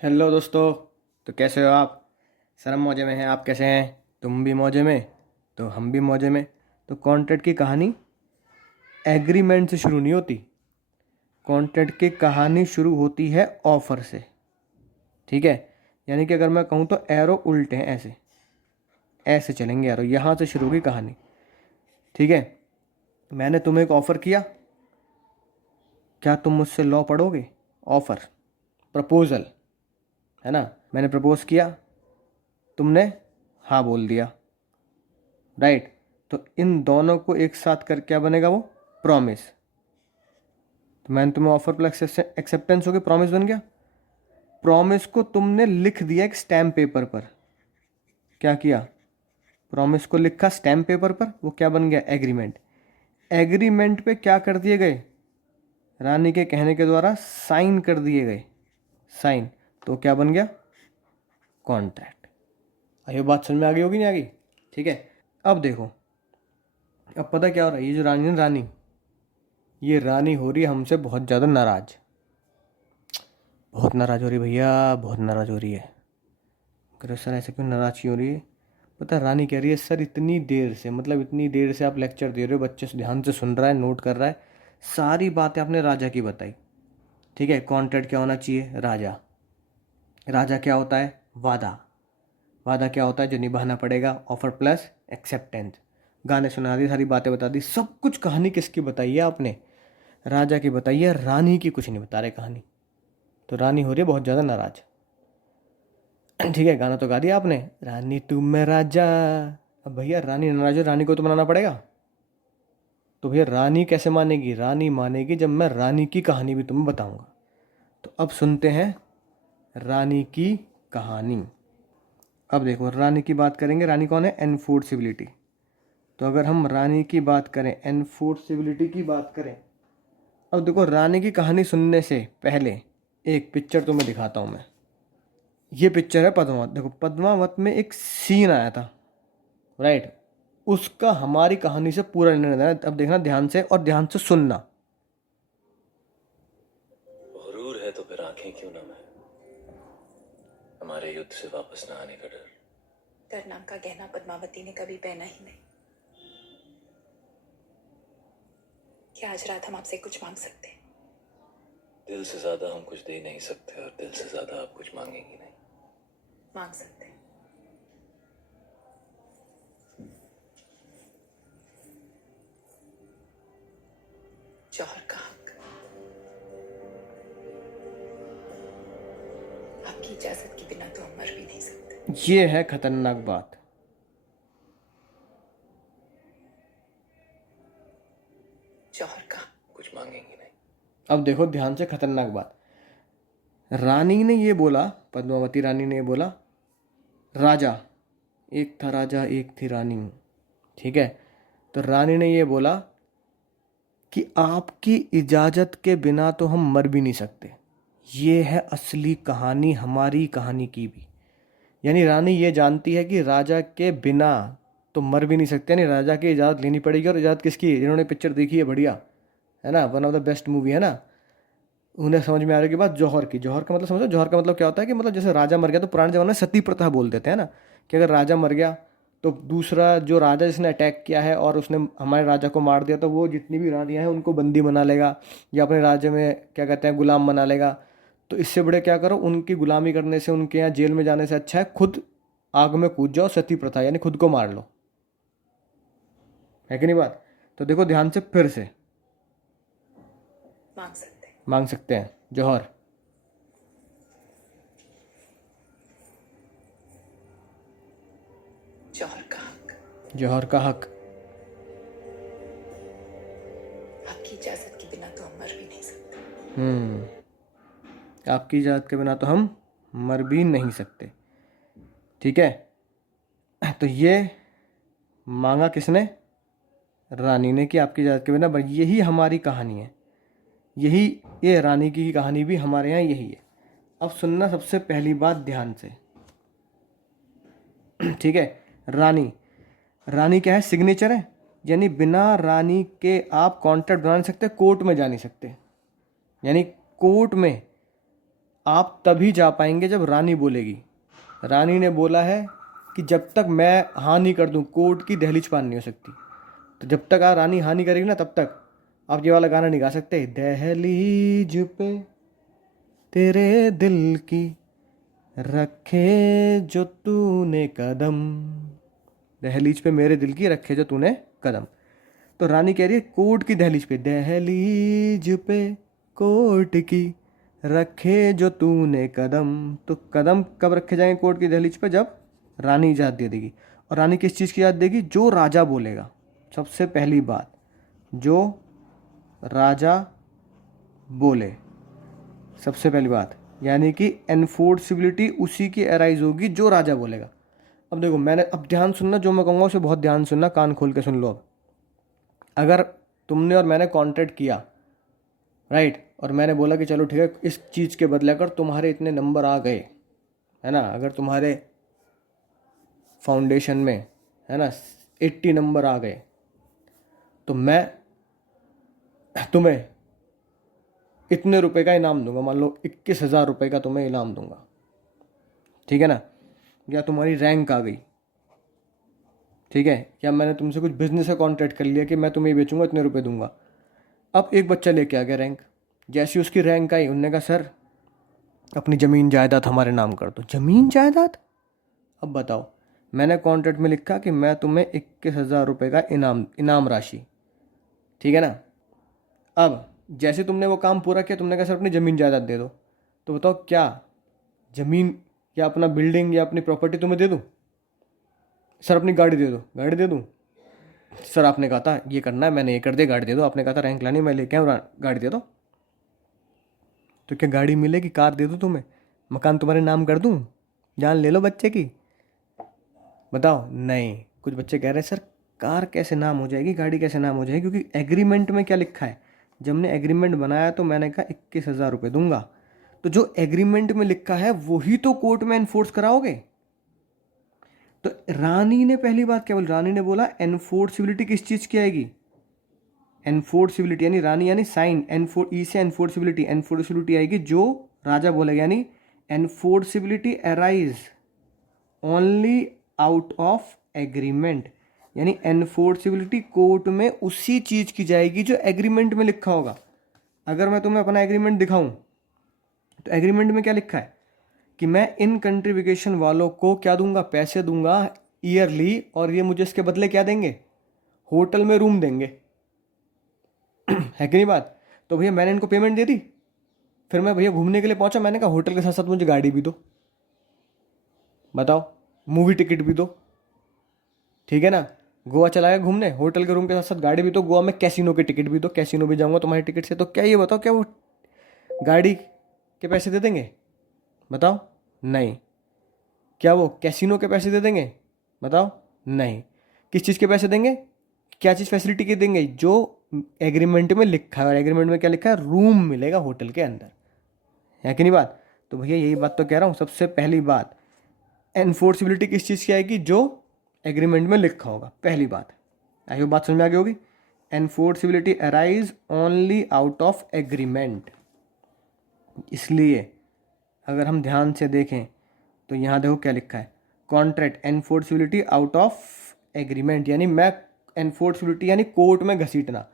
Hello दोस्तों। तो कैसे हो आप? सर हम मौजे में हैं। आप कैसे हैं? तुम भी मौजे में? तो हम भी मौजे में। तो कॉन्ट्रैक्ट की कहानी एग्रीमेंट से शुरू नहीं होती। कॉन्ट्रैक्ट की कहानी शुरू होती है ऑफर से। ठीक है। यानी कि अगर मैं कहूँ तो एरो उल्टे हैं, ऐसे ऐसे चलेंगे एरो, यहाँ से शुरू होगी कहानी। ठीक है। मैंने तुम्हें एक ऑफ़र किया, क्या तुम मुझसे लॉ पढ़ोगे? ऑफ़र, प्रपोज़ल, है ना। मैंने प्रपोज किया, तुमने हाँ बोल दिया, राइट। तो इन दोनों को एक साथ कर क्या बनेगा? वो प्रॉमिस। तो मैंने तुम्हें ऑफर प्लस एक्सेप्टेंस हो गया, प्रॉमिस बन गया। प्रॉमिस को तुमने लिख दिया एक स्टैम्प पेपर पर। क्या किया? प्रॉमिस को लिखा स्टैम्प पेपर पर, वो क्या बन गया? एग्रीमेंट। एग्रीमेंट पे क्या कर दिए गए? रानी के कहने के द्वारा साइन कर दिए गए। साइन। तो क्या बन गया? कॉन्ट्रैक्ट। आइए बात समझ में आ गई होगी, नहीं आ गई? ठीक है। अब देखो, अब पता क्या हो रहा है? ये जो रानी है ना, रानी, ये रानी हो रही है हमसे बहुत ज़्यादा नाराज़। बहुत नाराज़ हो रही है भैया, बहुत नाराज़ हो रही है। करो सर ऐसे क्यों नाराज़ क्यों हो रही है? पता है रानी कह रही है, सर इतनी देर से, मतलब इतनी देर से आप लेक्चर दे रहे हो, बच्चे से ध्यान से सुन रहा है, नोट कर रहा है, सारी बातें आपने राजा की बताई। ठीक है। कॉन्ट्रैक्ट क्या होना चाहिए? राजा। राजा क्या होता है? वादा। वादा क्या होता है? जो निभाना पड़ेगा। Offer plus acceptance. गाने सुना दिए, सारी बातें बता दी, सब कुछ। कहानी किसकी बताई है आपने? राजा की बताई है, रानी की कुछ नहीं बता रहे कहानी। तो रानी हो रही है बहुत ज़्यादा नाराज़। ठीक है, गाना तो गा दिया आपने, रानी तू मैं राजा। अब भैया रानी नाराज हो, रानी को तो मनाना पड़ेगा। तो भैया रानी कैसे मानेगी? रानी मानेगी जब मैं रानी की कहानी भी तुम्हें बताऊंगा। तो अब सुनते हैं रानी की कहानी। अब देखो, रानी की बात करेंगे। रानी कौन है? एनफोर्सिबिलिटी। तो अगर हम रानी की बात करें, एनफोर्सिबिलिटी की बात करें, अब देखो रानी की कहानी सुनने से पहले एक पिक्चर तुम्हें दिखाता हूँ मैं। ये पिक्चर है पद्मावत। देखो पद्मावत में एक सीन आया था, राइट। उसका हमारी कहानी से पूरा निर्णय है। अब देखना ध्यान से, और ध्यान से सुनना। गुरूर है तो फिर आंखें क्यों नम है? हमारे युद्ध से वापस न आने का डर। डर नाम का गहना पद्मावती ने कभी पहना ही नहीं। क्या आज रात हम आपसे कुछ मांग सकते हैं? दिल से ज्यादा हम कुछ दे नहीं सकते, और दिल से ज्यादा आप कुछ मांगेंगी नहीं। मांग सकते हैं। जौहर का हक। आपकी इजाजत के बिना तो हम मर भी नहीं सकते। ये है खतरनाक बात। जौहर का हक। कुछ मांगेंगी नहीं। अब देखो ध्यान से, खतरनाक बात। रानी ने ये बोला, पद्मावती रानी ने ये बोला, राजा, एक था राजा एक थी रानी। ठीक है। तो रानी ने ये बोला कि आपकी इजाज़त के बिना तो हम मर भी नहीं सकते। ये है असली कहानी, हमारी कहानी की भी। यानी रानी ये जानती है कि राजा के बिना तो मर भी नहीं सकते, यानी राजा की इजाज़त लेनी पड़ेगी। और इजाज़त किसकी है? जिन्होंने पिक्चर देखी है, बढ़िया है ना, one of the best movie है ना, उन्हें समझ में आ रही की बात। जौहर की, जौहर का मतलब समझो। जौहर का मतलब क्या होता है कि मतलब जैसे राजा मर गया, तो पुराने ज़माने में सती प्रथा बोल देते हैं ना, कि अगर राजा मर गया तो दूसरा जो राजा जिसने अटैक किया है और उसने हमारे राजा को मार दिया, तो वो जितनी भी रानियाँ हैं उनको बंदी बना लेगा, या अपने राज्य में क्या कहते हैं गुलाम बना लेगा। तो इससे बड़े क्या करो, उनकी गुलामी करने से, उनके यहाँ जेल में जाने से अच्छा है खुद आग में कूद जाओ। सती प्रथा यानी खुद को मार लो, है कि नहीं बात? तो देखो ध्यान से फिर से। मांग सकते हैं। मांग सकते हैं। जौहर। जौहर का हक। जौहर का हक। आपकी इजाजत के बिना तो हम मर भी नहीं सकते। आपकी इजाज़त के बिना तो हम मर भी नहीं सकते। ठीक है। तो ये मांगा किसने? रानी ने, कि आपकी इजाज़त के बिना। बस यही हमारी कहानी है, यही, ये रानी की कहानी भी हमारे यहाँ यही है। अब सुनना सबसे पहली बात ध्यान से। ठीक है। रानी, रानी क्या है? सिग्नेचर है। यानी बिना रानी के आप कॉन्ट्रैक्ट बना नहीं सकते, कोर्ट में जा नहीं सकते। यानी कोर्ट में आप तभी जा पाएंगे जब रानी बोलेगी। रानी ने बोला है कि जब तक मैं हाँ नहीं कर दूँ कोर्ट की दहलीज पार नहीं हो सकती। तो जब तक रानी हाँ नहीं करेगी ना तब तक आप ये वाला गाना नहीं गा सकते, दहलीज पे तेरे दिल की रखे जो तूने कदम, दहलीज पे मेरे दिल की रखे जो तूने कदम। तो रानी कह रही है कोर्ट की दहलीज पे, दहलीज पे कोर्ट की रखे जो तूने कदम। तो कदम कब रखे जाएंगे कोर्ट की दहलीज पे? जब रानी इजाज़त दे देगी। और रानी किस चीज़ की इजाज़त देगी? जो राजा बोलेगा। सबसे पहली बात, जो राजा बोले, सबसे पहली बात, यानी कि एनफोर्सिबिलिटी उसी की अराइज होगी जो राजा बोलेगा। अब देखो मैंने, अब ध्यान सुनना, जो मैं कहूँगा उसे बहुत ध्यान सुनना, कान खोल के सुन लो। अब अगर तुमने और मैंने कॉन्ट्रैक्ट किया, राइट, और मैंने बोला कि चलो ठीक है इस चीज़ के बदले अगर तुम्हारे इतने नंबर आ गए, है ना, अगर तुम्हारे फाउंडेशन में, है ना, 80 नंबर आ गए, तो मैं तुम्हें इतने रुपए का इनाम दूंगा, मान लो 21,000 रुपये का तुम्हें इनाम दूंगा, ठीक है ना। या तुम्हारी रैंक आ गई, ठीक है, या मैंने तुमसे कुछ बिजनेस का कॉन्ट्रैक्ट कर लिया कि मैं तुम्हें बेचूंगा इतने रुपए दूंगा। अब एक बच्चा लेके आ गया रैंक, जैसी उसकी रैंक आई उन्होंने कहा सर अपनी ज़मीन जायदाद हमारे नाम कर दो। ज़मीन जायदाद? अब बताओ, मैंने कॉन्ट्रैक्ट में लिखा कि मैं तुम्हें 21,000 रुपये का इनाम राशि, ठीक है ना। अब जैसे तुमने वो काम पूरा किया, तुमने कहा सर अपनी ज़मीन जायदाद दे दो, तो बताओ क्या ज़मीन या अपना बिल्डिंग या अपनी प्रॉपर्टी तुम्हें दे दूँ? सर अपनी गाड़ी दे दो, गाड़ी दे दूँ? सर आपने कहा था ये करना है, मैंने ये कर दिया, गाड़ी दे दो। आपने कहा था रैंक लानी, मैं लेके आऊँ, गाड़ी दे दो। तो क्या गाड़ी मिलेगी? कार दे दूँ तुम्हें? मकान तुम्हारे नाम कर दूँ? जान ले लो बच्चे की? बताओ। नहीं। कुछ बच्चे कह रहे हैं सर कार कैसे नाम हो जाएगी, गाड़ी कैसे नाम हो जाएगी, क्योंकि एग्रीमेंट में क्या लिखा है। जब हमने एग्रीमेंट बनाया तो मैंने कहा 21,000 रुपये दूंगा, तो जो एग्रीमेंट में लिखा है वही तो कोर्ट में एनफोर्स कराओगे। तो रानी ने पहली बात क्या बोली? रानी ने बोला एनफोर्सिबिलिटी किस चीज़ की आएगी? एनफोर्सिबिलिटी यानी रानी यानी साइन, ई से एनफोर्सिबिलिटी, एनफोर्सिबिलिटी आएगी जो राजा बोलेगा, यानी enforceability arise only out of agreement, यानी एनफोर्सिबिलिटी कोर्ट में उसी चीज़ की जाएगी जो एग्रीमेंट में लिखा होगा। अगर मैं तुम्हें अपना एग्रीमेंट दिखाऊं तो एग्रीमेंट में क्या लिखा है कि मैं इन कंट्रीब्यूशन वालों को क्या दूंगा? पैसे दूंगा ईयरली, और ये मुझे इसके बदले क्या देंगे? होटल में रूम देंगे। है कि नहीं बात? तो भैया मैंने इनको पेमेंट दे दी, फिर मैं भैया घूमने के लिए पहुंचा, मैंने कहा होटल के साथ साथ मुझे गाड़ी भी दो, बताओ, मूवी टिकट भी दो, ठीक है ना। गोवा चला गया घूमने, होटल के रूम के साथ साथ गाड़ी भी दो, गोवा में कैसीनो के टिकट भी दो, कैसीनो भी जाऊंगा तुम्हारे टिकट से। तो क्या ये बताओ क्या वो गाड़ी के पैसे दे देंगे? बताओ। नहीं। क्या वो कैसीनो के पैसे दे देंगे? बताओ। नहीं। किस चीज़ के पैसे देंगे? क्या चीज़ फैसिलिटी के देंगे? जो एग्रीमेंट में लिखा है, और एग्रीमेंट में क्या लिखा है? रूम मिलेगा होटल के अंदर। है कि नहीं बात? तो भैया यही बात तो कह रहा हूँ, सबसे पहली बात एनफोर्सिबिलिटी किस चीज़ की आएगी? जो एग्रीमेंट में लिखा होगा, पहली बात। आई होप बात समझ में आ गई होगी। Enforceability arise only out of agreement. इसलिए अगर हम ध्यान से देखें तो यहाँ देखो क्या लिखा है, contract enforceability out of agreement, यानी मैं एनफोर्सिबिलिटी यानी कोर्ट में घसीटना,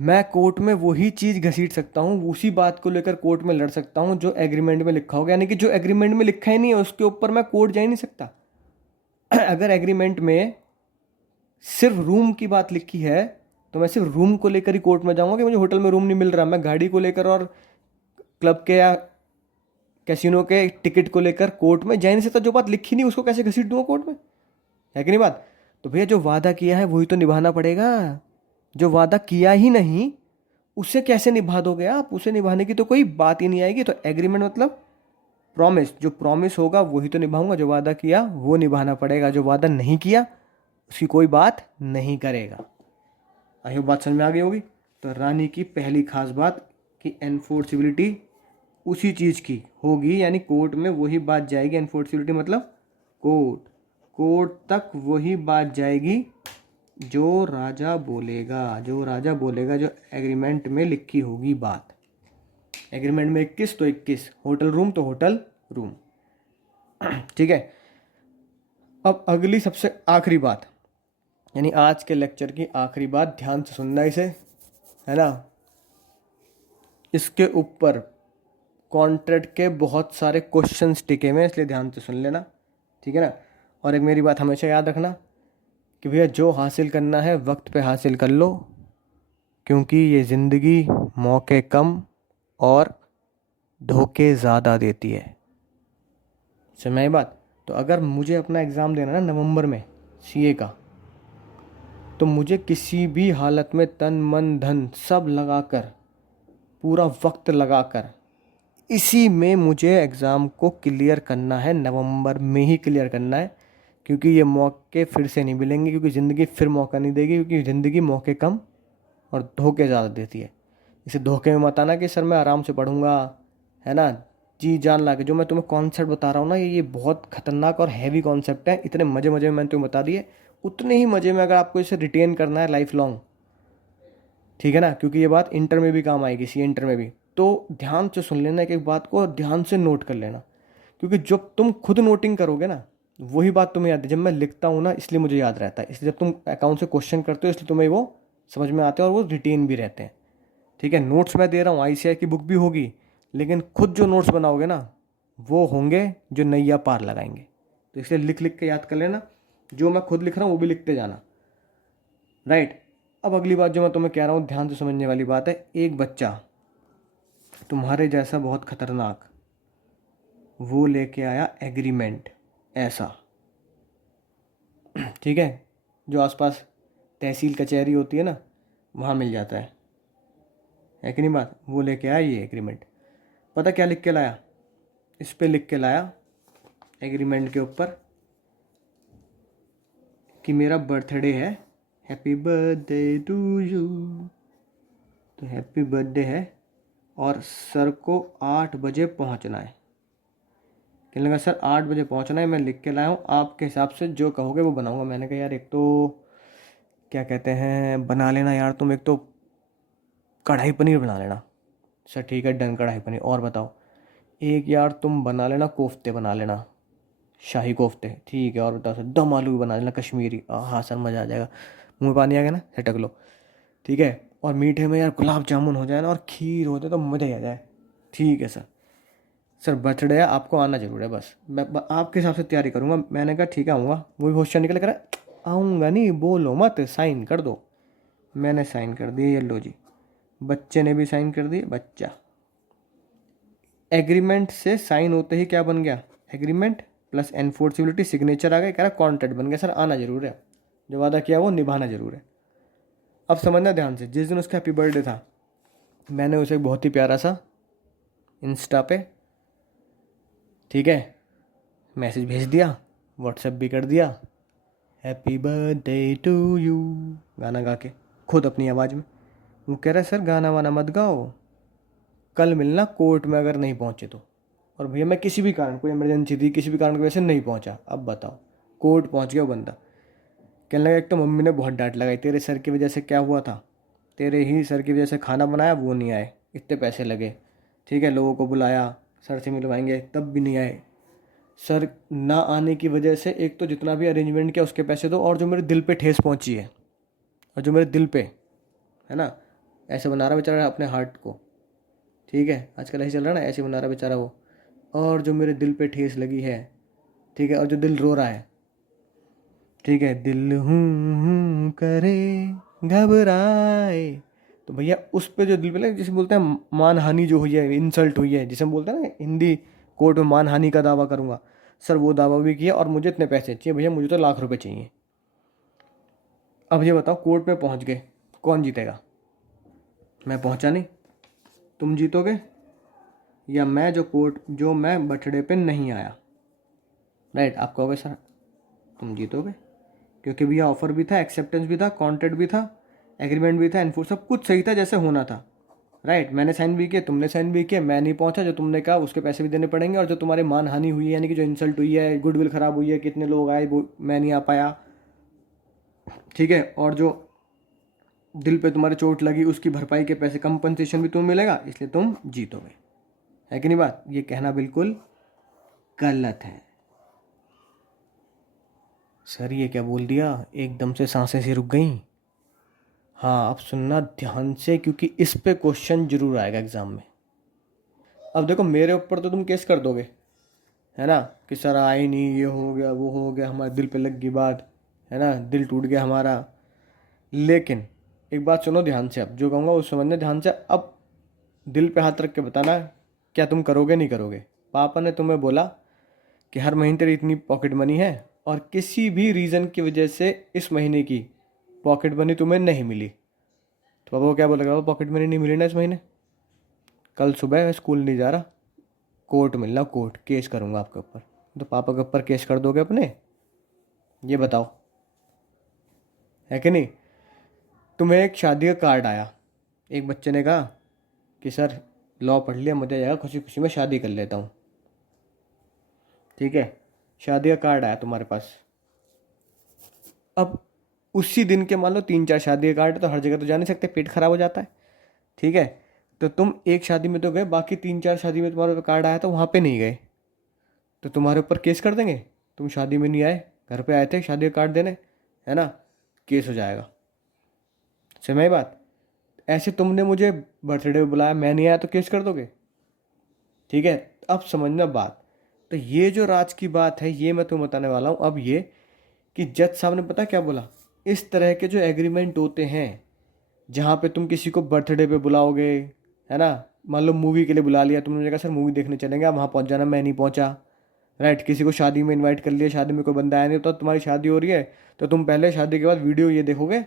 मैं कोर्ट में वही चीज़ घसीट सकता हूँ, उसी बात को लेकर कोर्ट में लड़ सकता हूँ जो एग्रीमेंट में लिखा होगा। यानी कि जो एग्रीमेंट में लिखा ही नहीं है उसके ऊपर मैं कोर्ट जा ही नहीं सकता। अगर एग्रीमेंट में सिर्फ रूम की बात लिखी है तो मैं सिर्फ रूम को लेकर ही कोर्ट में जाऊँगा कि मुझे होटल में रूम नहीं मिल रहा, मैं गाड़ी को लेकर और क्लब के या कैसीनो के टिकट को लेकर कोर्ट में जा नहीं सकता। जो बात लिखी नहीं उसको कैसे घसीट दूंगा कोर्ट में? है कि नहीं बात? तो भैया जो वादा किया है वही तो निभाना पड़ेगा। जो वादा किया ही नहीं उसे कैसे निभा दोगे आप? उसे निभाने की तो कोई बात ही नहीं आएगी। तो एग्रीमेंट मतलब प्रॉमिस, जो प्रॉमिस होगा वही तो निभाऊंगा, जो वादा किया वो निभाना पड़ेगा, जो वादा नहीं किया उसकी कोई बात नहीं करेगा। आई होप बात समझ में आ गई होगी। तो रानी की पहली खास बात कि एनफोर्सिबिलिटी उसी चीज़ की होगी, यानी कोर्ट में वही बात जाएगी। एनफोर्सिबिलिटी मतलब कोर्ट तक वही बात जाएगी जो राजा बोलेगा, जो एग्रीमेंट में लिखी होगी बात। एग्रीमेंट में 21 तो 21, होटल रूम तो होटल रूम। ठीक है, अब अगली सबसे आखिरी बात, यानी आज के लेक्चर की आखिरी बात, ध्यान से सुनना इसे, है ना। इसके ऊपर कॉन्ट्रैक्ट के बहुत सारे क्वेश्चंस टिके हुए हैं, इसलिए ध्यान से सुन लेना, ठीक है ना। और एक मेरी बात हमेशा याद रखना कि भैया जो हासिल करना है वक्त पे हासिल कर लो, क्योंकि ये ज़िंदगी मौके कम और धोखे ज़्यादा देती है। समझ बात। तो अगर मुझे अपना एग्ज़ाम देना है ना नवंबर में सीए का, तो मुझे किसी भी हालत में तन मन धन सब लगाकर, पूरा वक्त लगाकर, इसी में मुझे एग्ज़ाम को क्लियर करना है, नवंबर में ही क्लियर करना है, क्योंकि ये मौके फिर से नहीं मिलेंगे, क्योंकि ज़िंदगी फिर मौका नहीं देगी, क्योंकि ज़िंदगी मौके कम और धोखे ज़्यादा देती है। इसे धोखे में मत आना कि सर मैं आराम से पढ़ूंगा, है ना, जी जान ला के। जो मैं तुम्हें कॉन्सेप्ट बता रहा हूँ ना, ये बहुत खतरनाक और हैवी कॉन्सेप्ट है। इतने मज़े मज़े में मैंने तुम्हें बता दिए, उतने ही मज़े में अगर आपको इसे रिटेन करना है लाइफ लॉन्ग, ठीक है ना, क्योंकि ये बात इंटर में भी काम आएगी, सी इंटर में भी। तो ध्यान से सुन लेना एक एक बात को, और ध्यान से नोट कर लेना, क्योंकि जब तुम खुद नोटिंग करोगे ना, वही बात तुम्हें याद है। जब मैं लिखता हूँ ना, इसलिए मुझे याद रहता है, इसलिए जब तुम अकाउंट से क्वेश्चन करते हो इसलिए तुम्हें वो समझ में आते हैं और वो रिटेन भी रहते हैं। ठीक है, नोट्स मैं दे रहा हूँ, आईसीआई की बुक भी होगी, लेकिन खुद जो नोट्स बनाओगे ना, वो होंगे जो नैया पार लगाएंगे। तो इसलिए लिख लिख के याद कर लेना, जो मैं खुद लिख रहा हूँ वो भी लिखते जाना, राइट। अब अगली बात जो मैं तुम्हें कह रहा हूँ, ध्यान से समझने वाली बात है। एक बच्चा तुम्हारे जैसा बहुत खतरनाक, वो लेके आया एग्रीमेंट ऐसा, ठीक है, जो आसपास तहसील कचहरी होती है ना, वहाँ मिल जाता है कि नहीं बात। वो लेके आया ये एग्रीमेंट, पता क्या लिख के लाया, इस पे लिख के लाया एग्रीमेंट के ऊपर कि मेरा बर्थडे है, हैप्पी बर्थडे टू यू। तो हैप्पी बर्थडे है और सर को 8 बजे पहुंचना है। कहने लगा सर 8 बजे पहुंचना है, मैं लिख के लाया हूँ, आपके हिसाब से जो कहोगे वो बनाऊंगा। मैंने कहा यार एक तो क्या कहते हैं, बना लेना यार तुम, एक तो कढ़ाई पनीर बना लेना। सर ठीक है डन, कढ़ाई पनीर। और बताओ, एक यार तुम बना लेना कोफ्ते, बना लेना शाही कोफ्ते, ठीक है। और बताओ सर दम आलू भी बना लेना कश्मीरी। हाँ सर मज़ा आ जाएगा, मुँह में पानी आ गया ना, झटक लो, ठीक है। और मीठे में यार गुलाब जामुन हो जाए ना और खीर हो जाए तो मज़ा ही आ जाए, ठीक है सर। सर बर्थडे है, आपको आना जरूर है, बस मैं आपके हिसाब से तैयारी करूँगा। मैंने कहा ठीक है आऊँगा। वो भी होशियार निकल कर, आऊँगा नहीं बोलो मत, साइन कर दो। मैंने साइन कर दिए, ये लो जी। बच्चे ने भी साइन कर दिए, बच्चा। एग्रीमेंट से साइन होते ही क्या बन गया, एग्रीमेंट प्लस एनफोर्सिबिलिटी, सिग्नेचर आ गया, कह रहा कॉन्ट्रैक्ट बन गया। सर आना जरूर है, जो वादा किया वो निभाना जरूर है। अब समझना ध्यान से, जिस दिन उसका हैप्पी बर्थडे था, मैंने उसे बहुत ही प्यारा सा इंस्टा पे, ठीक है, मैसेज भेज दिया, व्हाट्सएप भी कर दिया, हैप्पी बर्थडे टू यू, गाना गा के खुद अपनी आवाज़ में। वो कह रहा है सर गाना वाना मत गाओ, कल मिलना कोर्ट में अगर नहीं पहुँचे तो। और भैया मैं किसी भी कारण, कोई इमरजेंसी थी, किसी भी कारण की वजह से नहीं पहुँचा। अब बताओ, कोर्ट पहुँच गया वो बंदा। कहने लगा एक तो मम्मी ने बहुत डांट लगाई, तेरे सर की वजह से क्या हुआ था, तेरे ही सर की वजह से खाना बनाया, वो नहीं आए, इतने पैसे लगे, ठीक है, लोगों को बुलाया सर से मिलवाएंगे, तब भी नहीं आए। सर ना आने की वजह से एक तो जितना भी अरेंजमेंट किया उसके पैसे दो, और जो मेरे दिल पे ठेस पहुंची है, और जो मेरे दिल पे है ना, ऐसे बना रहा बेचारा अपने हार्ट को, ठीक है, आजकल ऐसे चल रहा है ना, ऐसे बना रहा बेचारा वो, और जो मेरे दिल पे ठेस लगी है, ठीक है, और जो दिल रो रहा है, ठीक है, दिल हूँ करे घबराए, तो भैया उस पे जो दिल पे लगे, जिसे बोलते हैं मानहानि जो हुई है, इंसल्ट हुई है, जिसे हम बोलते हैं ना हिंदी कोर्ट में, मानहानि का दावा करूंगा। सर वो दावा भी किया, और मुझे इतने पैसे चाहिए भैया, मुझे तो लाख रुपए चाहिए। अब ये बताओ, कोर्ट में पहुंच गए, कौन जीतेगा? मैं पहुंचा नहीं, तुम जीतोगे, या मैं जो मैं बर्थडे पे नहीं आया, राइट। आप कहोगे सर तुम जीतोगे, क्योंकि भैया ऑफर भी था, एक्सेप्टेंस भी था, कॉन्ट्रैक्ट भी था, एग्रीमेंट भी था, एनफोर्स, सब कुछ सही था जैसे होना था, राइट। मैंने साइन भी किए, तुमने साइन भी किए, मैं नहीं पहुंचा, जो तुमने कहा उसके पैसे भी देने पड़ेंगे, और जो तुम्हारी मानहानि हुई है, यानी कि जो इंसल्ट हुई है, गुडविल खराब हुई है, कितने लोग आए वो मैं नहीं आ पाया, ठीक है, और जो दिल पे तुम्हारे चोट लगी उसकी भरपाई के पैसे, कंपनसेशन भी तुम्हें मिलेगा, इसलिए तुम जीतोगे। है कि नहीं बात? ये कहना बिल्कुल गलत है। सर ये क्या बोल दिया, एकदम से सांसें सी रुक गई। हाँ अब सुनना ध्यान से, क्योंकि इस पे क्वेश्चन जरूर आएगा एग्जाम में। अब देखो मेरे ऊपर तो तुम केस कर दोगे, है ना, कि सर आए नहीं, ये हो गया वो हो गया, हमारे दिल पे लग गई बात, है ना, दिल टूट गया हमारा। लेकिन एक बात सुनो ध्यान से, अब जो कहूँगा वो समझना ध्यान से। अब दिल पे हाथ रख के बताना, क्या तुम करोगे नहीं करोगे? पापा ने तुम्हें बोला कि हर महीने तेरी इतनी पॉकेट मनी है और किसी भी रीज़न की वजह से इस महीने की पॉकेट मनी तुम्हें नहीं मिली, तो पापा को क्या बोलेगा? वो पॉकेट मनी नहीं मिली ना इस महीने, कल सुबह मैं स्कूल नहीं जा रहा, कोर्ट मिलना, कोर्ट केस करूँगा आपके ऊपर। तो पापा के ऊपर केस कर दोगे अपने? ये बताओ, है कि नहीं? तुम्हें एक शादी का कार्ड आया, एक बच्चे ने कहा कि सर लॉ पढ़ लिया, मुझे जाएगा, खुशी खुशी में शादी कर लेता हूँ। ठीक है, शादी का कार्ड आया तुम्हारे पास। अब उसी दिन के मान लो 3-4 शादी का कार्ड है, तो हर जगह तो जा नहीं सकते, पेट खराब हो जाता है। ठीक है, तो तुम एक शादी में तो गए, बाकी 3-4 शादी में तुम्हारे पे कार्ड आया तो वहाँ पे नहीं गए, तो तुम्हारे ऊपर केस कर देंगे। तुम शादी में नहीं आए, घर पे आए थे शादी का कार्ड देने, है ना, केस हो जाएगा। समझ बात? ऐसे तुमने मुझे बर्थडे पे बुलाया, मैं नहीं आया, तो केस कर दोगे। ठीक है, अब समझना बात। तो ये जो राज की बात है ये मैं तुम्हें बताने वाला हूँ। अब ये कि जज साहब ने पता क्या बोला, इस तरह के जो एग्रीमेंट होते हैं जहाँ पे तुम किसी को बर्थडे पे बुलाओगे, है ना, मान लो मूवी के लिए बुला लिया तुमने, कहा सर मूवी देखने चलेंगे, आप वहाँ पहुँच जाना, मैं नहीं पहुँचा, राइट। किसी को शादी में इनवाइट कर लिया, शादी में कोई बंदा आया नहीं, तो तुम्हारी शादी हो रही है, तो तुम पहले शादी के बाद वीडियो ये देखोगे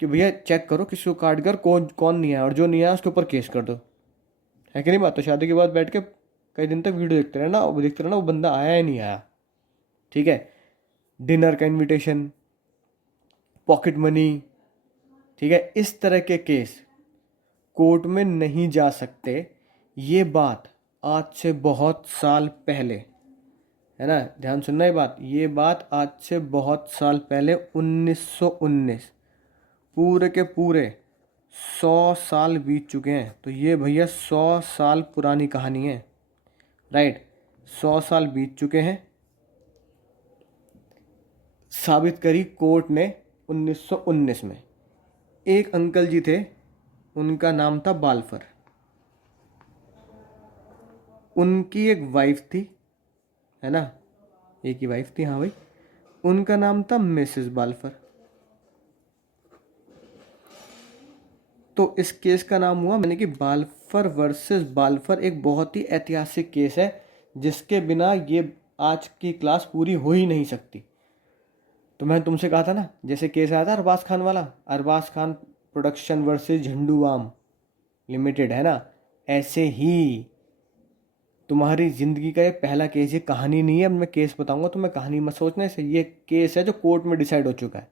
कि भैया चेक करो किसी को काट कर कौन कौन नहीं आया, और जो नहीं आया उसके ऊपर केस कर दो, है कि नहीं बात? तो शादी के बाद बैठ के कई दिन तक वीडियो देखते रहना वो बंदा आया या नहीं आया। ठीक है, डिनर का इनविटेशन, पॉकेट मनी, ठीक है, इस तरह के केस कोर्ट में नहीं जा सकते। ये बात आज से बहुत साल पहले, है ना, ध्यान सुनना ये बात, ये बात आज से बहुत साल पहले 1919, पूरे के पूरे 100 साल बीत चुके हैं। तो ये भैया 100 साल पुरानी कहानी है, राइट। 100 साल बीत चुके हैं, साबित करी कोर्ट ने 1919 में। एक अंकल जी थे, उनका नाम था बाल्फर, उनकी एक वाइफ थी, है ना, एक ही वाइफ थी, हाँ भाई, उनका नाम था मिसेस बाल्फर। तो इस केस का नाम हुआ मैंने कि बाल्फर वर्सेस बाल्फर। एक बहुत ही ऐतिहासिक केस है जिसके बिना ये आज की क्लास पूरी हो ही नहीं सकती। तो मैंने तुमसे कहा था ना, जैसे केस आया था अरबाज खान वाला, Arbaaz Khan production versus Zandu Balm limited, है ना, ऐसे ही तुम्हारी ज़िंदगी का ये पहला केस, ये कहानी नहीं है। अब मैं केस बताऊंगा तो मैं कहानी मत सोचना, इसे ये केस है जो कोर्ट में डिसाइड हो चुका है।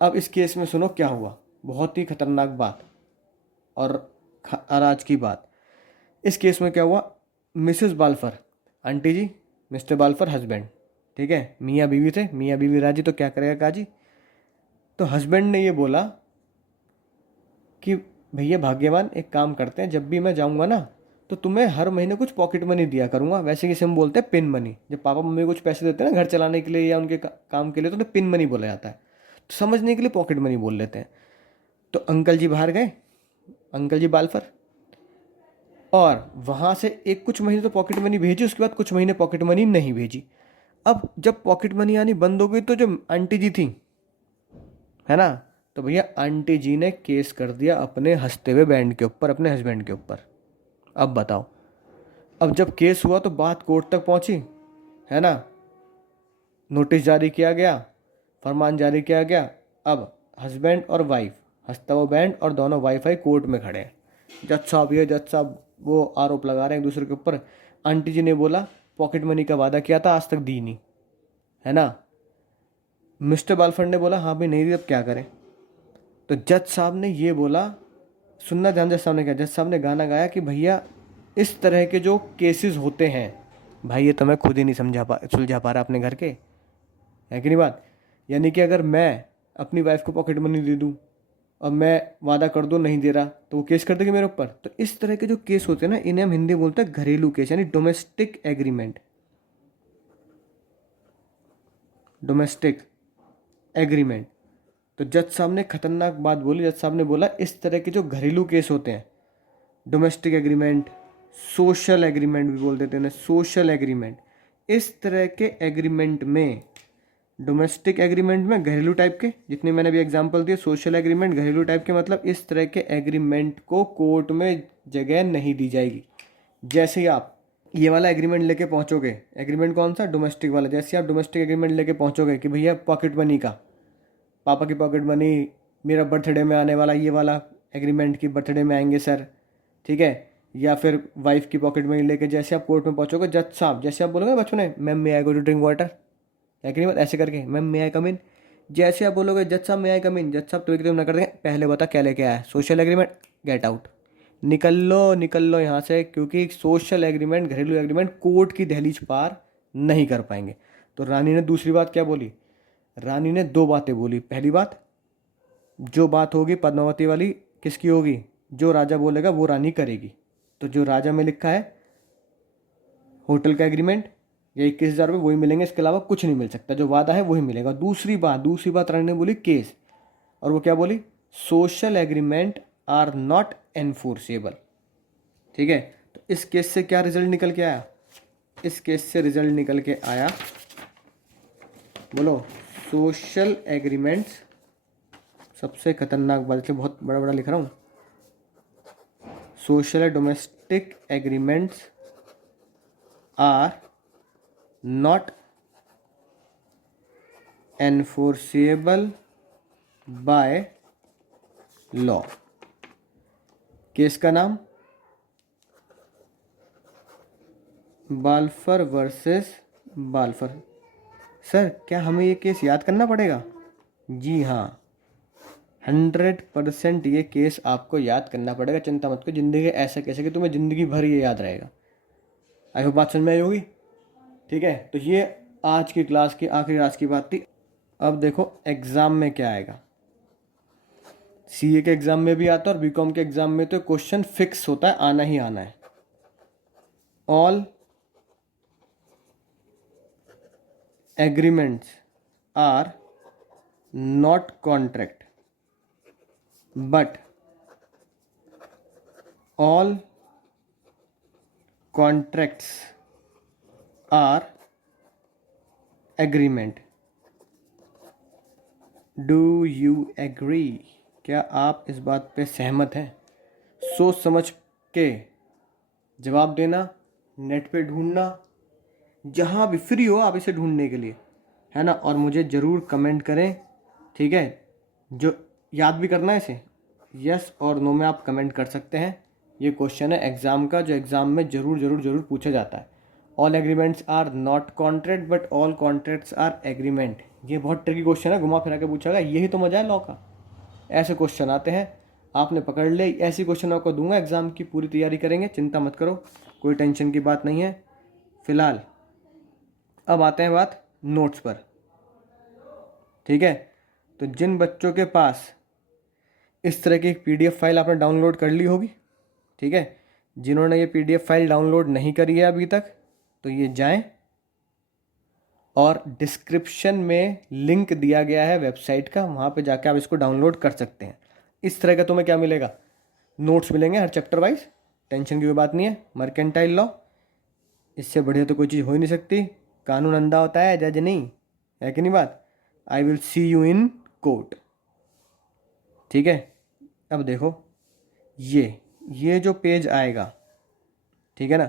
अब इस केस में सुनो क्या हुआ, बहुत ही खतरनाक बात और आज की बात। इस केस में क्या हुआ, मिसेस बाल्फर आंटी जी, मिस्टर बाल्फर हस्बैंड, ठीक है, मियाँ बीवी थे, मियाँ बीवी राजी, तो क्या करेगा काजी। तो हस्बैंड ने ये बोला कि भैया भाग्यवान, एक काम करते हैं, जब भी मैं जाऊंगा ना तो तुम्हें हर महीने कुछ पॉकेट मनी दिया करूंगा। वैसे किसे हम बोलते हैं पिन मनी, जब पापा मम्मी कुछ पैसे देते हैं ना घर चलाने के लिए या उनके काम के लिए, तो उन्हें पिन मनी बोला जाता है। तो समझने के लिए पॉकेट मनी बोल लेते हैं। तो अंकल जी बाहर गए, अंकल जी बाल्फर, और वहाँ से एक कुछ महीने तो पॉकेट मनी भेजी, उसके बाद कुछ महीने पॉकेट मनी नहीं भेजी। अब जब पॉकेट मनी आनी बंद हो गई तो जो आंटी जी थी, है ना, तो भैया आंटी जी ने केस कर दिया अपने हंसते हुए बैंड के ऊपर, अपने हस्बैंड के ऊपर। अब बताओ, अब जब केस हुआ तो बात कोर्ट तक पहुंची, है ना, नोटिस जारी किया गया, फरमान जारी किया गया। अब हस्बैंड और वाइफ, हंसता हुआ बैंड और दोनों वाईफाई कोर्ट में खड़े हैं। जज साहब, ये जज साहब वो आरोप लगा रहे हैं एक दूसरे के ऊपर। आंटी जी ने बोला पॉकेट मनी का वादा किया था, आज तक दी नहीं, है ना। मिस्टर बाल्फर ने बोला हाँ भाई नहीं दी, अब क्या करें। तो जज साहब ने ये बोला, सुनना ध्यान, जज साहब ने क्या, जज साहब ने गाना गाया कि भैया इस तरह के जो केसेस होते हैं, भाई ये तो मैं खुद ही नहीं सुलझा पा रहा अपने घर के, है कि नहीं बात। यानी कि अगर मैं अपनी वाइफ को पॉकेट मनी दे दूँ, और मैं वादा कर दूँ नहीं दे रहा तो वो केस कर देगी मेरे ऊपर। तो इस तरह के जो केस होते हैं ना, इन्हें हम हिंदी बोलते हैं घरेलू केस, यानी डोमेस्टिक एग्रीमेंट। Domestic agreement. तो जज साहब ने खतरनाक बात बोली। जज साहब ने बोला इस तरह के जो घरेलू केस होते हैं, डोमेस्टिक एग्रीमेंट, सोशल एग्रीमेंट भी बोल देते हैं, सोशल एग्रीमेंट, इस तरह के एग्रीमेंट में, डोमेस्टिक एग्रीमेंट में घरेलू टाइप के, जितने मैंने भी एग्जांपल दिए, सोशल एग्रीमेंट घरेलू टाइप के, मतलब इस तरह के एग्रीमेंट को कोर्ट में जगह नहीं दी जाएगी। जैसे ही आप ये वाला एग्रीमेंट लेके पहुंचोगे, एग्रीमेंट कौन सा, डोमेस्टिक वाला, जैसे आप डोमेस्टिक एग्रीमेंट लेके पहुंचोगे कि भैया पॉकेट मनी का, पापा की पॉकेट मनी, मेरा बर्थडे में आने वाला ये वाला एग्रीमेंट की बर्थडे में आएंगे सर, ठीक है, या फिर वाइफ की पॉकेट मनी लेके जैसे आप कोर्ट में पहुंचोगे, जज साहब जैसे आप बोलोगे बच्चों ने, ma'am may I go to drink water, है कि नहीं बात, ऐसे करके मैम मे आई कम इन, जैसे आप बोलोगे जज साहब मे आई कम इन, जज साहब तो एकदम ना कर देंगे, पहले बता क्या लेके आया, सोशल एग्रीमेंट, गेट आउट, निकल लो यहाँ से, क्योंकि सोशल एग्रीमेंट, घरेलू एग्रीमेंट कोर्ट की दहलीज पार नहीं कर पाएंगे। तो रानी ने दूसरी बात क्या बोली, रानी ने दो बातें बोली। पहली बात, जो बात होगी पद्मावती वाली किसकी होगी, जो राजा बोलेगा वो रानी करेगी। तो जो राजा में लिखा है होटल का एग्रीमेंट, ये 21,000 रुपये वही मिलेंगे, इसके अलावा कुछ नहीं मिल सकता, जो वादा है वही मिलेगा। दूसरी बात रानी ने बोली केस, और वो क्या बोली, social agreement are not enforceable. ठीक है, तो इस केस से क्या रिजल्ट निकल के आया, इस केस से रिजल्ट निकल के आया, बोलो, सोशल एग्रीमेंट्स, सबसे खतरनाक बात है, बहुत बड़ा बड़ा लिख रहा हूँ, social domestic agreements are not enforceable by law. Case का नाम बाल्फर वर्सेस बाल्फर। सर क्या हमें ये केस याद करना पड़ेगा? जी हाँ, 100% ये केस आपको याद करना पड़ेगा, चिंता मत करो। ज़िंदगी ऐसा कैसे कि तुम्हें ज़िंदगी भर ये याद रहेगा। आई होप बात समझ में आई होगी। ठीक है, तो ये आज की क्लास की आखिरी रात की बात थी। अब देखो एग्ज़ाम में क्या आएगा। सीए के एग्ज़ाम में भी आता है और बीकॉम के एग्ज़ाम में तो क्वेश्चन फिक्स होता है, आना ही आना है। All agreements are not contract but all contracts are agreement. Do you agree? क्या आप इस बात पे सहमत हैं? सोच समझ के जवाब देना, नेट पे ढूंढना, जहाँ भी फ्री हो आप इसे ढूंढने के लिए, है ना। और मुझे ज़रूर कमेंट करें, ठीक है, जो याद भी करना है इसे, यस और नो में आप कमेंट कर सकते हैं। ये क्वेश्चन है एग्ज़ाम का, जो एग्ज़ाम में ज़रूर पूछा जाता है। All agreements are not contract but all contracts are agreement. ये बहुत ट्रिकी क्वेश्चन है, घुमा फिरा के पूछा गया, यही तो मज़ा है लॉ का। ऐसे क्वेश्चन आते हैं, आपने पकड़ ले, ऐसी क्वेश्चन आपको दूंगा, एग्ज़ाम की पूरी तैयारी करेंगे, चिंता मत करो, कोई टेंशन की बात नहीं है। फ़िलहाल अब आते हैं बात नोट्स पर। ठीक है, तो जिन बच्चों के पास इस तरह की एक पीडीएफ फाइल आपने डाउनलोड कर ली होगी, ठीक है, जिन्होंने ये पीडीएफ फाइल डाउनलोड नहीं करी है अभी तक, तो ये जाएं और डिस्क्रिप्शन में लिंक दिया गया है वेबसाइट का, वहाँ पे जाके आप इसको डाउनलोड कर सकते हैं। इस तरह का तुम्हें क्या मिलेगा, नोट्स मिलेंगे हर चैप्टर वाइज, टेंशन की कोई बात नहीं है। मर्केंटाइल लॉ, इससे बढ़िया तो कोई चीज़ हो ही नहीं सकती। कानून अंधा होता है, जज नहीं, है कि नहीं बात। I will see you in court. ठीक है, अब देखो ये जो पेज आएगा, ठीक है ना,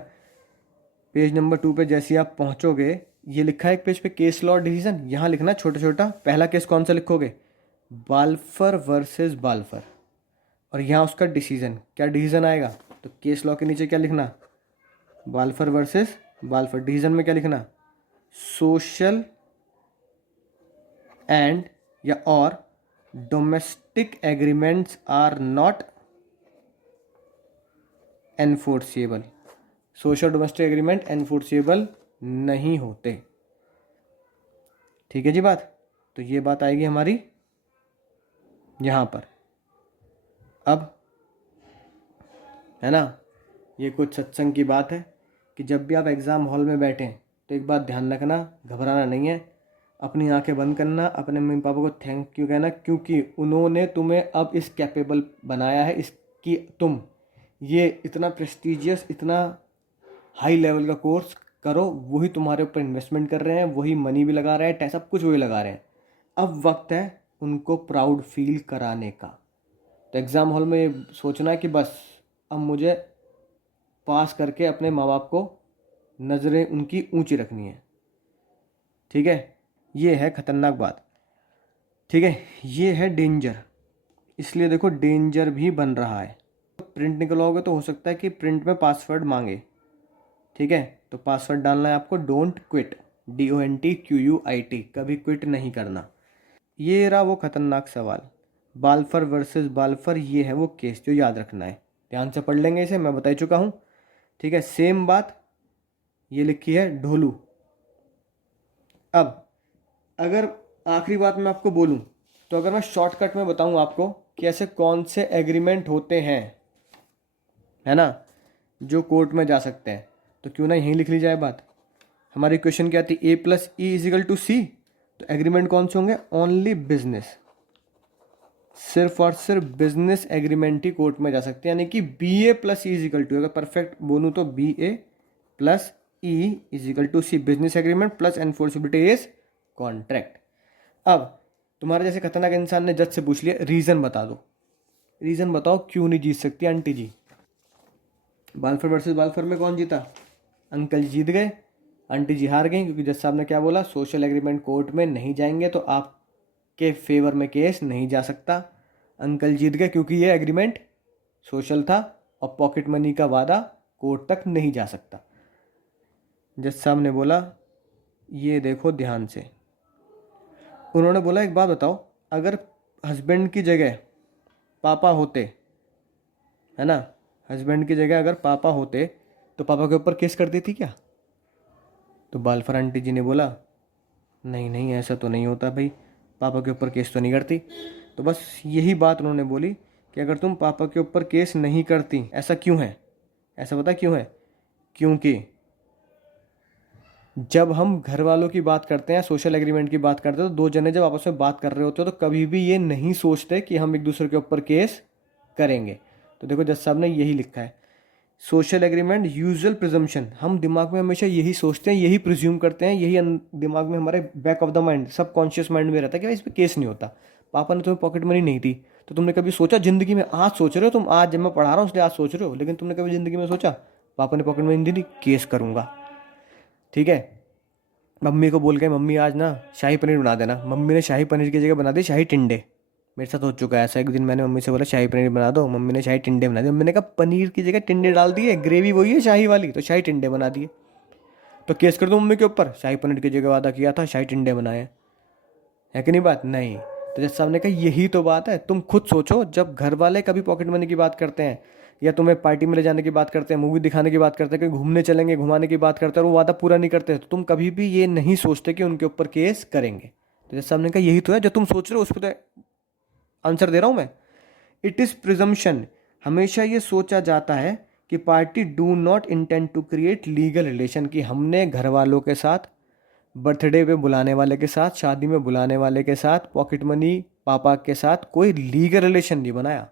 पेज नंबर 2 पे जैसे आप पहुंचोगे, ये लिखा है एक पेज पे केस लॉ डिसीजन, यहाँ लिखना छोटा छोटा। पहला केस कौन सा लिखोगे, बाल्फर वर्सेस बाल्फर, और यहाँ उसका डिसीजन, क्या डिसीजन आएगा, तो केस लॉ के नीचे क्या लिखना, बाल्फर वर्सेस बाल्फर। डिसीजन में क्या लिखना, सोशल एंड या और domestic agreements are not enforceable. Social domestic agreement enforceable नहीं होते। ठीक है जी बात। तो ये बात आएगी हमारी यहाँ पर। अब है ना, ये कुछ सत्संग की बात है कि जब भी आप एग्ज़ाम हॉल में बैठें तो एक बात ध्यान रखना, घबराना नहीं है, अपनी आंखें बंद करना, अपने मम्मी पापा को थैंक यू कहना, क्योंकि उन्होंने तुम्हें अब इस कैपेबल बनाया है इसकी, तुम ये इतना प्रेस्टीजियस, इतना हाई लेवल का कोर्स करो, वही तुम्हारे ऊपर इन्वेस्टमेंट कर रहे हैं, वही मनी भी लगा रहे हैं, सब कुछ वही लगा रहे हैं। अब वक्त है उनको प्राउड फील कराने का। तो एग्ज़ाम हॉल में ये सोचना है कि बस अब मुझे पास करके अपने माँ बाप को नज़रें उनकी ऊंची रखनी है। ठीक है, ये है ख़तरनाक बात। ठीक है, ये है डेंजर। इसलिए देखो डेंजर भी बन रहा है। प्रिंट निकलवाओगे तो हो सकता है कि प्रिंट में पासवर्ड मांगे। ठीक है, तो पासवर्ड डालना है आपको डोंट क्विट, DONTQUIT, कभी क्विट नहीं करना। ये रहा वो ख़तरनाक सवाल, बाल्फर वर्सेस बाल्फर, ये है वो केस जो याद रखना है। ध्यान से पढ़ लेंगे इसे, मैं बता ही चुका हूँ। ठीक है, सेम बात ये लिखी है ढोलू। अब अगर आखिरी बात मैं आपको बोलूं, तो अगर मैं शॉर्टकट में बताऊं आपको कि ऐसे कौन से एग्रीमेंट होते हैं, है ना, जो कोर्ट में जा सकते हैं, तो क्यों ना यहीं लिख ली जाए बात। हमारी क्वेश्चन क्या थी, A+E=C, तो एग्रीमेंट कौन से होंगे, ओनली बिजनेस, सिर्फ और सिर्फ बिजनेस एग्रीमेंट ही कोर्ट में जा सकते हैं। यानी कि BA+E=, अगर परफेक्ट बोलूँ तो BA+E=C, business agreement plus enforceability is contract. अब तुम्हारे जैसे खतरनाक इंसान ने जज से पूछ लिया, रीज़न बता दो, रीज़न बताओ क्यों नहीं जीत सकती आंटी जी। बाल्फर वर्सेस बाल्फर में कौन जीता, अंकल जी जीत गए, आंटी जी हार गई, क्योंकि जज साहब ने क्या बोला, सोशल एग्रीमेंट कोर्ट में नहीं जाएंगे तो आपके फेवर में केस नहीं जा सकता। अंकल जीत गए क्योंकि ये एग्रीमेंट सोशल था और पॉकेट मनी का वादा कोर्ट तक नहीं जा सकता। जज साहब ने बोला ये देखो ध्यान से, उन्होंने बोला एक बात बताओ, अगर हस्बैंड की जगह पापा होते, है ना, हस्बैंड की जगह अगर पापा होते तो पापा के ऊपर केस कर देती क्या। तो बाल्फर आंटी जी ने बोला नहीं नहीं ऐसा तो नहीं होता भाई, पापा के ऊपर केस तो नहीं करती। तो बस यही बात उन्होंने बोली कि अगर तुम पापा के ऊपर केस नहीं करती, ऐसा क्यों है, ऐसा पता क्यों है, क्योंकि जब हम घर वालों की बात करते हैं, सोशल एग्रीमेंट की बात करते हैं, तो दो जने जब आपस में बात कर रहे होते हो तो कभी भी ये नहीं सोचते कि हम एक दूसरे के ऊपर केस करेंगे। तो देखो जज साहब ने यही लिखा है, सोशल एग्रीमेंट यूजुअल प्रिजम्पशन, हम दिमाग में हमेशा यही सोचते हैं, यही प्रिज्यूम करते हैं, यही दिमाग में हमारे बैक ऑफ द माइंड, सब कॉन्शियस माइंड में रहता है कि भाई इस पर केस नहीं होता। पापा ने तुम्हें पॉकेट मनी नहीं दी तो तुमने कभी सोचा जिंदगी में, आज सोच रहे हो तुम, आज जब मैं पढ़ा रहा हूँ इसलिए आज सोच रहे हो, लेकिन तुमने कभी जिंदगी में सोचा पापा ने पॉकेट मनी नहीं दी, केस करूँगा। ठीक है, मम्मी को बोल के मम्मी आज ना शाही पनीर बना देना, मम्मी ने शाही पनीर की जगह बना दी शाही टिंडे। मेरे साथ हो चुका है ऐसा, एक दिन मैंने मम्मी से बोला शाही पनीर बना दो, मम्मी ने शाही टिंडे बना दिए, मम्मी ने कहा पनीर की जगह टिंडे डाल दिए, ग्रेवी वही है शाही वाली, तो शाही टिंडे बना दिए। तो केस कर दो मम्मी के ऊपर, शाही पनीर की जगह वादा किया था शाही टिंडे बनाए, है कि नहीं बात, नहीं। तो जज साहब ने कहा यही तो बात है, तुम खुद सोचो, जब घर वाले कभी पॉकेट मनी की बात करते हैं या तुम्हें पार्टी में ले जाने की बात करते हैं, मूवी दिखाने की बात करते हैं, कहीं घूमने चलेंगे घुमाने की बात करते हैं और वो वादा पूरा नहीं करते, तो तुम कभी भी ये नहीं सोचते कि उनके ऊपर केस करेंगे। तो जज साहब ने कहा यही तो है जो तुम सोच रहे हो, उस पर तो आंसर दे रहा हूँ मैं। इट इज़ प्रिजम्पशन, हमेशा ये सोचा जाता है कि party do not intend to create legal relation, कि हमने घर वालों के साथ, बर्थडे पे बुलाने वाले के साथ, शादी में बुलाने वाले के साथ, पॉकेट मनी पापा के साथ कोई लीगल रिलेशन नहीं बनाया।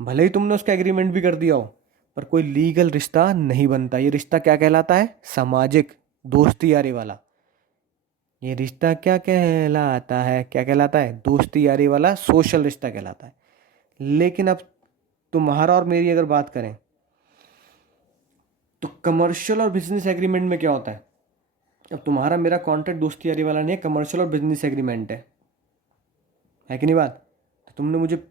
भले ही तुमने उसका एग्रीमेंट भी कर दिया हो, पर कोई लीगल रिश्ता नहीं बनता। ये रिश्ता क्या कहलाता है, सामाजिक, दोस्ती यारी वाला। ये रिश्ता क्या कहलाता है, क्या कहलाता है, दोस्ती यारी वाला, सोशल रिश्ता कहलाता है। लेकिन अब तुम्हारा और मेरी अगर बात करें तो कमर्शियल और बिजनेस एग्रीमेंट में क्या होता है। अब तुम्हारा मेरा कॉन्ट्रैक्ट दोस्ती यारी वाला नहीं है, कमर्शियल और बिजनेस एग्रीमेंट है कि नहीं बात। तो तुमने मुझे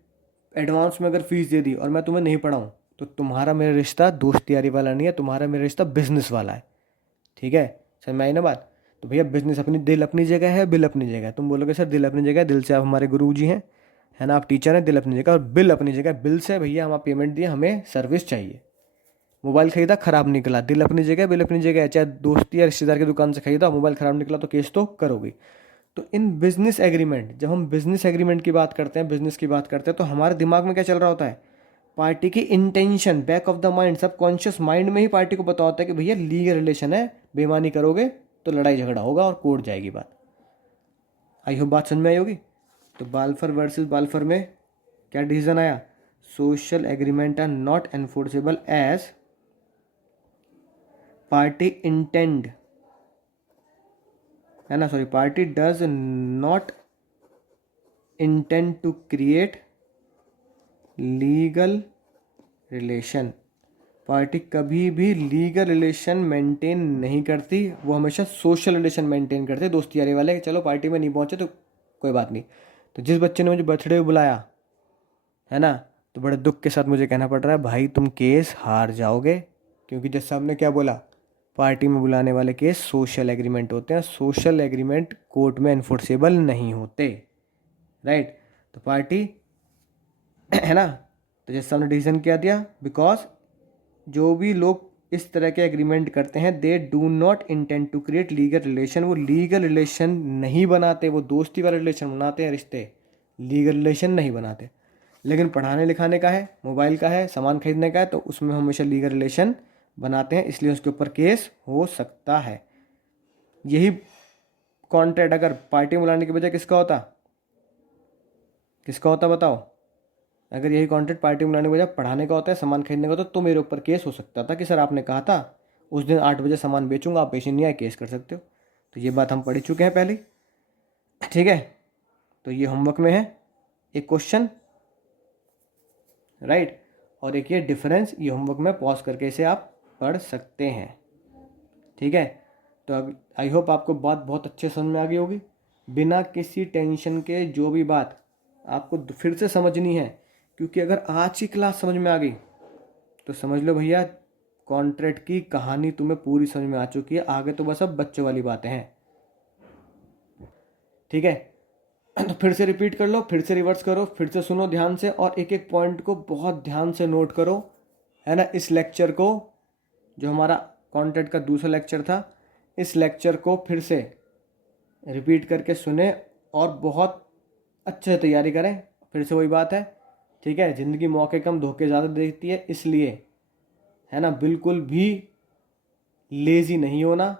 एडवांस में अगर फीस दे दी और मैं तुम्हें नहीं पढ़ाऊँ, तो तुम्हारा मेरा रिश्ता दोस्ती यारी वाला नहीं है, तुम्हारा मेरा रिश्ता बिजनेस वाला है। ठीक है, समझ में आई ना बात। तो भैया बिजनेस अपनी, दिल अपनी जगह है, बिल अपनी जगह है। तुम बोलोगे सर दिल अपनी जगह है, दिल से आप हमारे गुरु जी हैं, है ना, आप टीचर हैं, दिल अपनी जगह और बिल अपनी जगह। बिल से भैया हम आप पेमेंट दिए, हमें सर्विस चाहिए। मोबाइल खरीदा खराब निकला, दिल अपनी जगह बिल अपनी जगह है। चाहे दोस्ती या रिश्तेदार की दुकान से खरीदा, मोबाइल खराब निकला तो केस तो करोगे। तो इन बिजनेस एग्रीमेंट, जब हम बिजनेस एग्रीमेंट की बात करते हैं, बिजनेस की बात करते हैं, तो हमारे दिमाग में क्या चल रहा होता है, पार्टी की intention, back of the mind, subconscious mind में ही पार्टी को पता होता है कि भैया लीगल रिलेशन है, बेईमानी करोगे तो लड़ाई झगड़ा होगा और कोर्ट जाएगी बात। आई होप बात समझ में आई होगी। तो बाल्फर वर्सेस बाल्फर में क्या डिसीजन आया? Social agreement are not enforceable as party intend, है ना, sorry, party does not intend to create legal relation. Party कभी भी लीगल रिलेशन मेंटेन नहीं करती, वो हमेशा सोशल रिलेशन मेंटेन करते, दोस्ती यारी वाले। चलो पार्टी में नहीं पहुंचे तो कोई बात नहीं। तो जिस बच्चे ने मुझे बर्थडे पे बुलाया, है ना, तो बड़े दुख के साथ मुझे कहना पड़ रहा है भाई तुम केस हार जाओगे, क्योंकि जैसे साहब क्या बोला, पार्टी में बुलाने वाले केस सोशल एग्रीमेंट होते हैं, सोशल एग्रीमेंट कोर्ट में एनफोर्सेबल नहीं होते, राइट। तो पार्टी है ना, तो जैसे हमने डिसीजन क्या दिया, बिकॉज जो भी लोग इस तरह के एग्रीमेंट करते हैं they do not intend to create legal relation, वो लीगल रिलेशन नहीं बनाते, वो दोस्ती वाला रिलेशन बनाते हैं, रिश्ते लीगल रिलेशन नहीं बनाते। लेकिन पढ़ाने लिखाने का है, मोबाइल का है, सामान खरीदने का है, तो उसमें हमेशा लीगल रिलेशन बनाते हैं, इसलिए उसके ऊपर केस हो सकता है। यही कॉन्ट्रैक्ट अगर पार्टी में बुलाने के बजाय किसका होता, किसका होता बताओ? अगर यही कॉन्ट्रैक्ट पार्टी में बुलाने के बजाय पढ़ाने का होता है, सामान खरीदने का होता तो मेरे ऊपर केस हो सकता था कि सर आपने कहा था उस दिन 8 बजे सामान बेचूंगा, आप पेश नहीं आए, केस कर सकते हो। तो ये बात हम पढ़ चुके हैं पहले, ठीक है। तो ये होमवर्क में है एक क्वेश्चन, राइट, और एक ये डिफरेंस, ये होमवर्क में पॉज करके इसे आप पढ़ सकते हैं, ठीक है। तो अब आई होप आपको बात बहुत अच्छे समझ में आ गई होगी, बिना किसी टेंशन के जो भी बात आपको फिर से समझनी है, क्योंकि अगर आज की क्लास समझ में आ गई तो समझ लो भैया कॉन्ट्रैक्ट की कहानी तुम्हें पूरी समझ में आ चुकी है, आगे तो बस अब बच्चों वाली बातें हैं, ठीक है। तो फिर से रिपीट कर लो, फिर से रिवर्स करो, फिर से सुनो ध्यान से, और एक एक पॉइंट को बहुत ध्यान से नोट करो, है ना। इस लेक्चर को, जो हमारा कॉन्ट्रैक्ट का दूसरा लेक्चर था, इस लेक्चर को फिर से रिपीट करके सुने और बहुत अच्छे से तैयारी करें। फिर से वही बात है, ठीक है, ज़िंदगी मौके कम धोखे ज़्यादा देती है, इसलिए, है ना, बिल्कुल भी लेज़ी नहीं होना,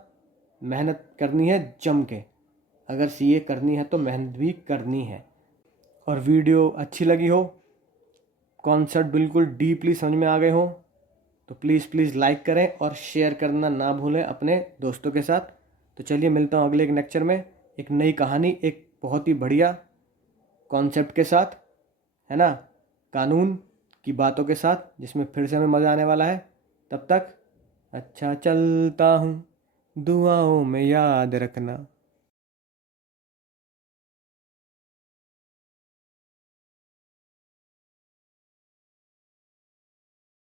मेहनत करनी है जम के। अगर सीए करनी है तो मेहनत भी करनी है। और वीडियो अच्छी लगी हो, कॉन्सेप्ट बिल्कुल डीपली समझ में आ गए हो, तो प्लीज़ लाइक करें और शेयर करना ना भूलें अपने दोस्तों के साथ। तो चलिए मिलता हूँ अगले एक लेक्चर में एक नई कहानी, एक बहुत ही बढ़िया कॉन्सेप्ट के साथ, है ना, कानून की बातों के साथ, जिसमें फिर से हमें मज़ा आने वाला है। तब तक अच्छा चलता हूँ, दुआओं में याद रखना।